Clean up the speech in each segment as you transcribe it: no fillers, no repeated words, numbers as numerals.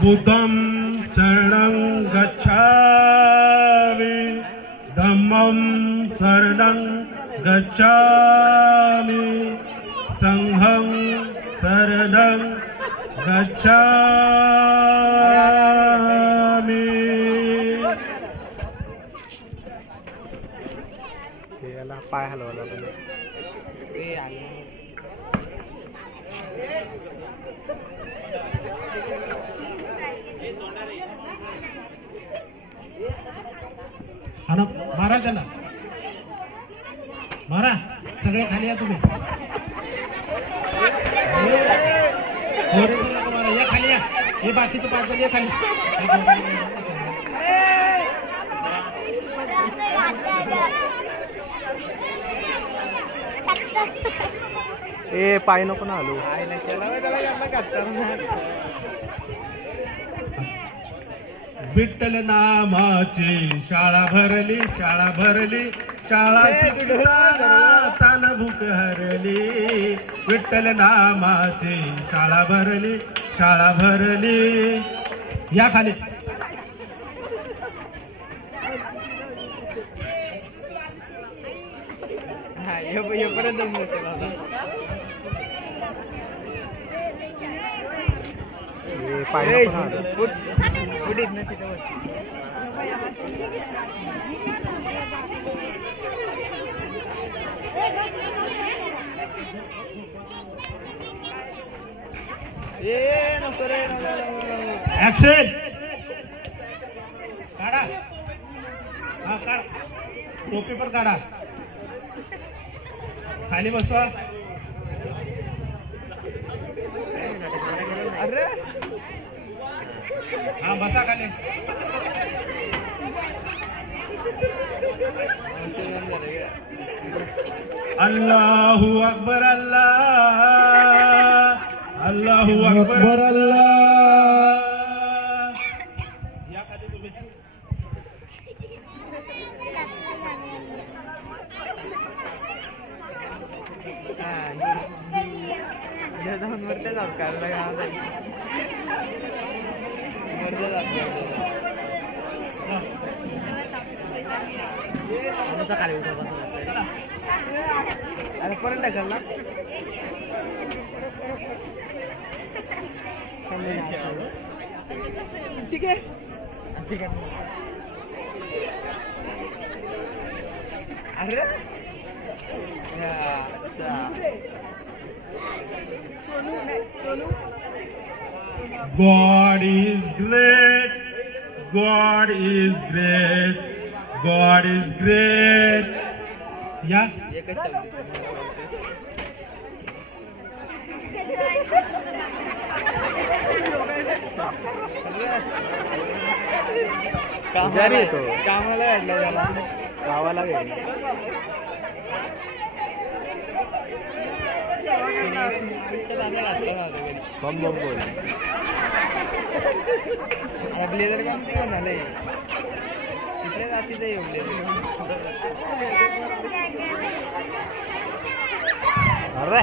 बुद्धं शरणं गच्छामि धम्मं शरणं गच्छामि संघं शरणं गच्छामि। याला पाय हलवला पाहिजे। आणि मारा त्याला मारा सगळे खाली या तुम्ही तुम्हाला या खाली या हे बाकीचे 5 जण या खाली ए पाय नको ना हलू विठ्ठल नामाची शाळा भरली शाळा तान भूक हरली विठ्ठल नामाची शाळा भरली या खाली पाय ऍक्शन काढा हा काढा टोपी पर काढा खाली बसवा हा बसा खाली अल्लाहू अकबर अल्लाहू अकबर या खाली तुम्ही अरे परत टाकला ठीक आहे अरे Sonu God is great. God is great. God is great. या कामाला गावाला गेला बम बोल ब्लेझर काम ते झालंय तिथल्या जातीच येऊन अरे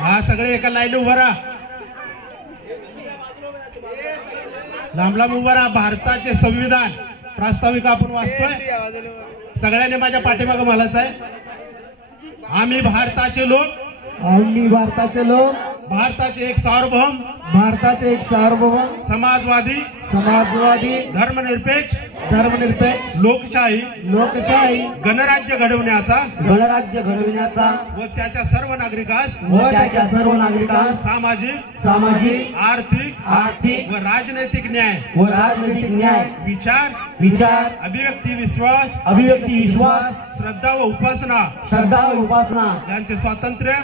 हा सगळे एका लाईन उभा राहा लांब उभा राहा भारताचे संविधान प्रास्ताविक आपण वाचतोय सगळ्यांनी माझ्या पाठीमागे म्हणायचं आहे आम्ही भारताचे लोक भारताचे एक सार्वभौम समाजवादी धर्मनिरपेक्ष लोकशाही गणराज्य घडवण्याचा व त्याच्या सर्व नागरिकांस सामाजिक आर्थिक व राजनैतिक न्याय विचार अभिव्यक्ती विश्वास श्रद्धा व उपासना यांचे स्वातंत्र्य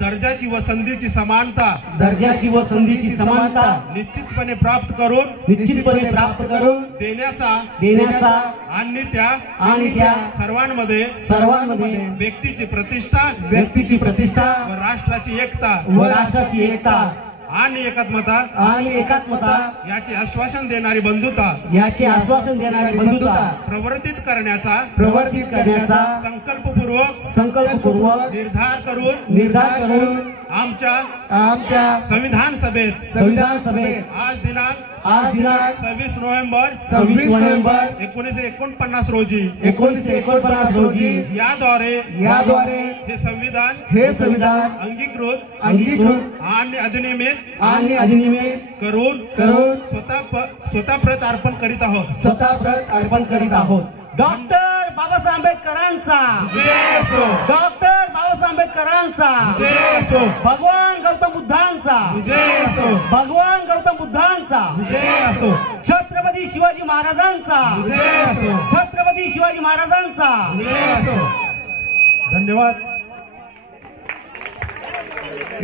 दर्जाची व संधीची समानता दर्जाची व संधीची समानता निश्चितपणे प्राप्त करून निश्चितपणे प्राप्त करून देण्याचा आणि त्या सर्वांमध्ये व्यक्तीची प्रतिष्ठा व राष्ट्राची एकता आणि एकात्मता याचे आश्वासन देणारी बंधुता प्रवर्तित करण्याचा संकल्पपूर्वक निर्धार करून आमच्या संविधान सभेत आज दिनांक 26 नोव्हेंबर 1949 रोजी याद्वारे हे संविधान अंगीकृत आणि अधिनियमित करून स्वतः प्रत अर्पण करीत आहोत डॉक्टर बाबासाहेब आंबेडकरांचा डॉक्टर बाबासाहेब आंबेडकरांचा भगवान गौतम बुद्धांचा छत्रपती शिवाजी महाराजांचा धन्यवाद.